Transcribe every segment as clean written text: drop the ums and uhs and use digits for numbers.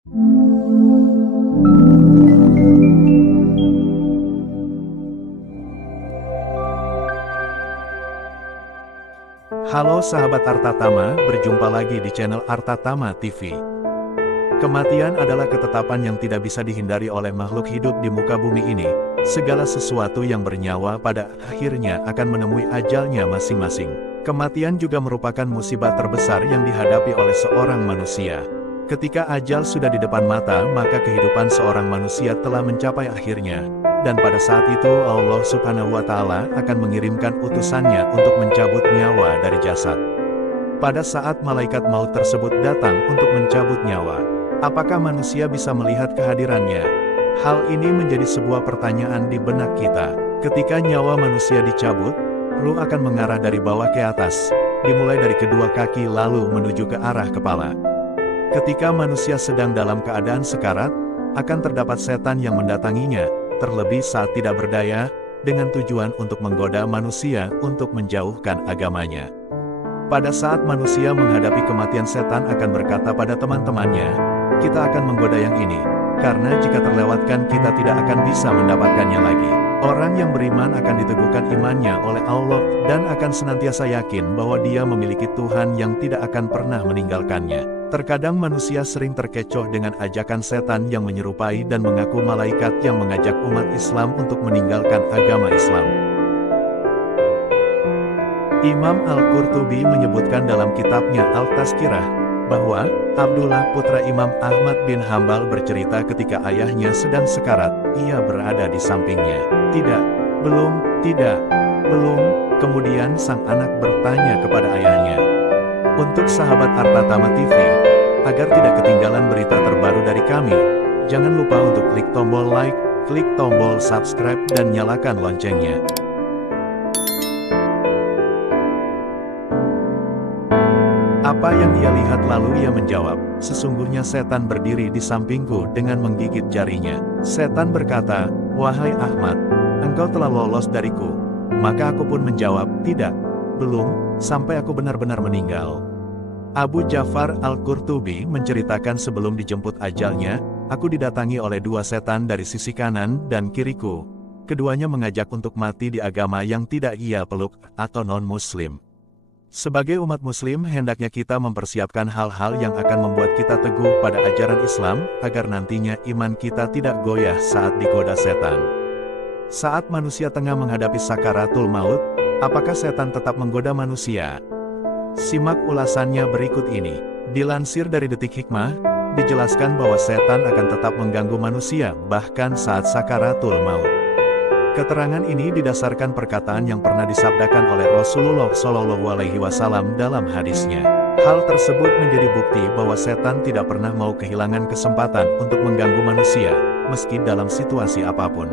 Halo sahabat Arta Tama, berjumpa lagi di channel Arta Tama TV. Kematian adalah ketetapan yang tidak bisa dihindari oleh makhluk hidup di muka bumi ini. Segala sesuatu yang bernyawa pada akhirnya akan menemui ajalnya masing-masing. Kematian juga merupakan musibah terbesar yang dihadapi oleh seorang manusia. Ketika ajal sudah di depan mata, maka kehidupan seorang manusia telah mencapai akhirnya. Dan pada saat itu Allah Subhanahu wa Ta'ala akan mengirimkan utusannya untuk mencabut nyawa dari jasad. Pada saat malaikat maut tersebut datang untuk mencabut nyawa, apakah manusia bisa melihat kehadirannya? Hal ini menjadi sebuah pertanyaan di benak kita. Ketika nyawa manusia dicabut, ruh akan mengarah dari bawah ke atas, dimulai dari kedua kaki lalu menuju ke arah kepala. Ketika manusia sedang dalam keadaan sekarat, akan terdapat setan yang mendatanginya, terlebih saat tidak berdaya, dengan tujuan untuk menggoda manusia untuk menjauhkan agamanya. Pada saat manusia menghadapi kematian, setan akan berkata pada teman-temannya, "Kita akan menggoda yang ini, karena jika terlewatkan kita tidak akan bisa mendapatkannya lagi." Orang yang beriman akan diteguhkan imannya oleh Allah, dan akan senantiasa yakin bahwa dia memiliki Tuhan yang tidak akan pernah meninggalkannya. Terkadang manusia sering terkecoh dengan ajakan setan yang menyerupai dan mengaku malaikat yang mengajak umat Islam untuk meninggalkan agama Islam. Imam Al-Qurtubi menyebutkan dalam kitabnya Al-Tazkirah, bahwa Abdullah putra Imam Ahmad bin Hambal bercerita ketika ayahnya sedang sekarat, ia berada di sampingnya. "Tidak, belum, tidak, belum." Kemudian sang anak bertanya kepada ayahnya. Untuk sahabat Arta Tama TV, agar tidak ketinggalan berita terbaru dari kami, jangan lupa untuk klik tombol like, klik tombol subscribe dan nyalakan loncengnya. Apa yang ia lihat? Lalu ia menjawab, "Sesungguhnya setan berdiri di sampingku dengan menggigit jarinya." Setan berkata, "Wahai Ahmad, engkau telah lolos dariku." Maka aku pun menjawab, "Tidak, belum, sampai aku benar-benar meninggal." Abu Ja'far Al-Qurtubi menceritakan sebelum dijemput ajalnya, aku didatangi oleh dua setan dari sisi kanan dan kiriku. Keduanya mengajak untuk mati di agama yang tidak ia peluk, atau non-muslim. Sebagai umat muslim, hendaknya kita mempersiapkan hal-hal yang akan membuat kita teguh pada ajaran Islam, agar nantinya iman kita tidak goyah saat digoda setan. Saat manusia tengah menghadapi sakaratul maut, apakah setan tetap menggoda manusia? Simak ulasannya berikut ini. Dilansir dari Detik Hikmah, dijelaskan bahwa setan akan tetap mengganggu manusia, bahkan saat sakaratul maut. Keterangan ini didasarkan perkataan yang pernah disabdakan oleh Rasulullah SAW dalam hadisnya. Hal tersebut menjadi bukti bahwa setan tidak pernah mau kehilangan kesempatan untuk mengganggu manusia, meski dalam situasi apapun.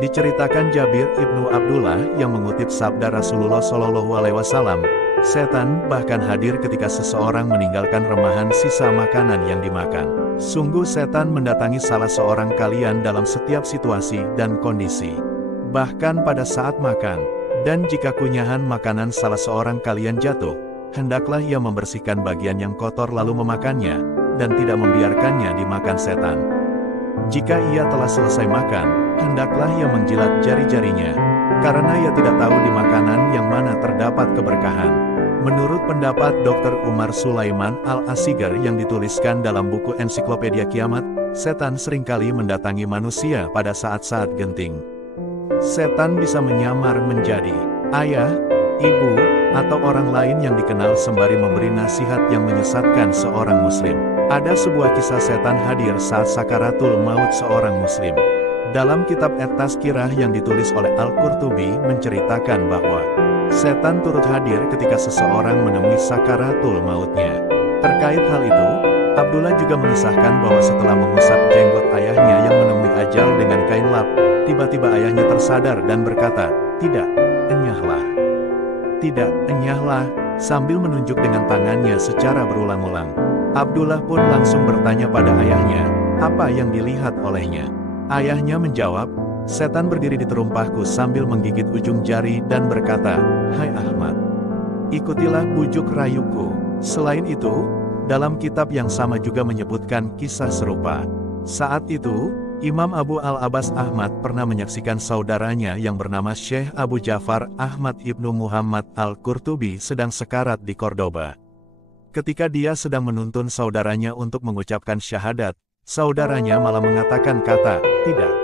Diceritakan Jabir ibnu Abdullah yang mengutip sabda Rasulullah SAW, setan bahkan hadir ketika seseorang meninggalkan remahan sisa makanan yang dimakan. Sungguh setan mendatangi salah seorang kalian dalam setiap situasi dan kondisi, bahkan pada saat makan. Dan jika kunyahan makanan salah seorang kalian jatuh, hendaklah ia membersihkan bagian yang kotor lalu memakannya, dan tidak membiarkannya dimakan setan. Jika ia telah selesai makan, hendaklah ia menjilat jari-jarinya, karena ia tidak tahu di makanan yang mana terdapat keberkahan. Menurut pendapat Dr. Umar Sulaiman Al-Asigar yang dituliskan dalam buku Ensiklopedia Kiamat, setan seringkali mendatangi manusia pada saat-saat genting. Setan bisa menyamar menjadi ayah, ibu, atau orang lain yang dikenal sembari memberi nasihat yang menyesatkan seorang muslim. Ada sebuah kisah setan hadir saat sakaratul maut seorang muslim. Dalam kitab At-Tazkirah yang ditulis oleh Al-Qurtubi menceritakan bahwa setan turut hadir ketika seseorang menemui sakaratul mautnya. Terkait hal itu, Abdullah juga mengisahkan bahwa setelah mengusap jenggot ayahnya yang menemui ajal dengan kain lap, tiba-tiba ayahnya tersadar dan berkata, "Tidak, enyahlah. Tidak, enyahlah," sambil menunjuk dengan tangannya secara berulang-ulang. Abdullah pun langsung bertanya pada ayahnya, apa yang dilihat olehnya. Ayahnya menjawab, setan berdiri di terumpahku sambil menggigit ujung jari dan berkata, "Hai Ahmad, ikutilah bujuk rayuku." Selain itu, Dalam kitab yang sama juga menyebutkan kisah serupa. Saat itu, Imam Abu al-Abbas Ahmad pernah menyaksikan saudaranya yang bernama Syekh Abu Ja'far Ahmad ibnu Muhammad al-Qurtubi sedang sekarat di Cordoba. Ketika dia sedang menuntun saudaranya untuk mengucapkan syahadat, saudaranya malah mengatakan kata, "Tidak.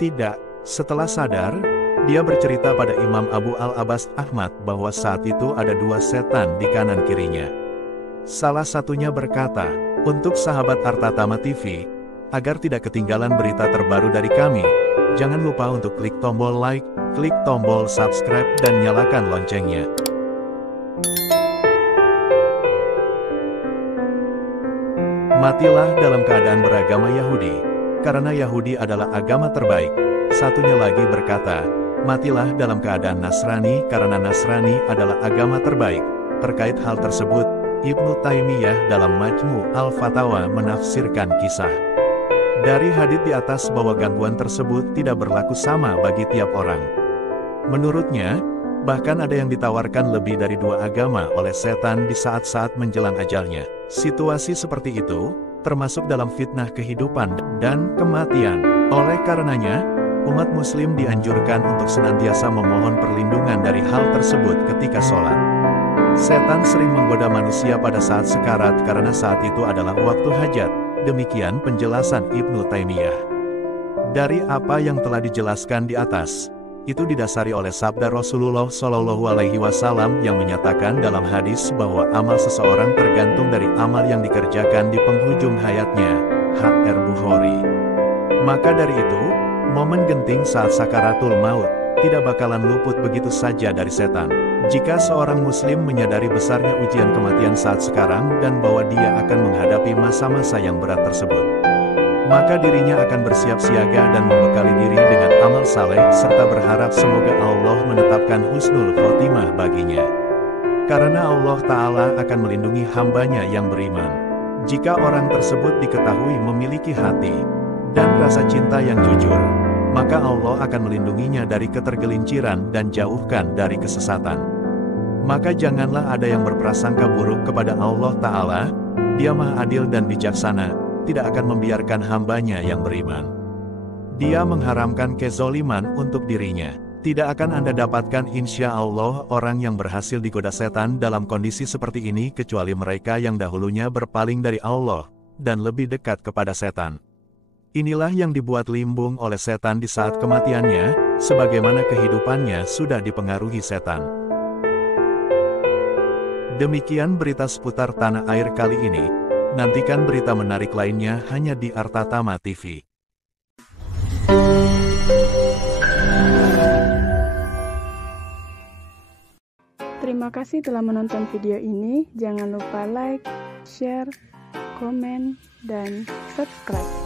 Tidak." Setelah sadar, dia bercerita pada Imam Abu al-Abbas Ahmad bahwa saat itu ada dua setan di kanan kirinya. Salah satunya berkata, "Untuk sahabat Artatama TV, agar tidak ketinggalan berita terbaru dari kami, jangan lupa untuk klik tombol like, klik tombol subscribe dan nyalakan loncengnya." Matilah dalam keadaan beragama Yahudi, karena Yahudi adalah agama terbaik. Satunya lagi berkata, "Matilah dalam keadaan Nasrani karena Nasrani adalah agama terbaik." Terkait hal tersebut, Ibnu Taimiyah dalam Majmu' al-Fatawa menafsirkan kisah dari hadits di atas bahwa gangguan tersebut tidak berlaku sama bagi tiap orang. Menurutnya, bahkan ada yang ditawarkan lebih dari dua agama oleh setan di saat-saat menjelang ajalnya. Situasi seperti itu, termasuk dalam fitnah kehidupan dan kematian. Oleh karenanya, umat muslim dianjurkan untuk senantiasa memohon perlindungan dari hal tersebut ketika sholat. Setan sering menggoda manusia pada saat sekarat karena saat itu adalah waktu hajat. Demikian penjelasan Ibnu Taimiyah. Dari apa yang telah dijelaskan di atas, itu didasari oleh sabda Rasulullah Shallallahu Alaihi Wasallam yang menyatakan dalam hadis bahwa amal seseorang tergantung dari amal yang dikerjakan di penghujung hayatnya. H.R. Bukhari. Maka dari itu, momen genting saat sakaratul maut tidak bakalan luput begitu saja dari setan. Jika seorang muslim menyadari besarnya ujian kematian saat sekarang dan bahwa dia akan menghadapi masa-masa yang berat tersebut, maka dirinya akan bersiap siaga dan membekali diri dengan amal saleh serta berharap semoga Allah menetapkan husnul khotimah baginya. Karena Allah Ta'ala akan melindungi hambanya yang beriman. Jika orang tersebut diketahui memiliki hati dan rasa cinta yang jujur, maka Allah akan melindunginya dari ketergelinciran dan jauhkan dari kesesatan. Maka janganlah ada yang berprasangka buruk kepada Allah Ta'ala. Dia Maha Adil dan bijaksana, tidak akan membiarkan hambanya yang beriman. Dia mengharamkan kezoliman untuk dirinya. Tidak akan Anda dapatkan insya Allah orang yang berhasil digoda setan dalam kondisi seperti ini kecuali mereka yang dahulunya berpaling dari Allah dan lebih dekat kepada setan. Inilah yang dibuat limbung oleh setan di saat kematiannya, sebagaimana kehidupannya sudah dipengaruhi setan. Demikian berita seputar tanah air kali ini. Nantikan berita menarik lainnya hanya di Artatama TV. Terima kasih telah menonton video ini. Jangan lupa like, share, komen, dan subscribe.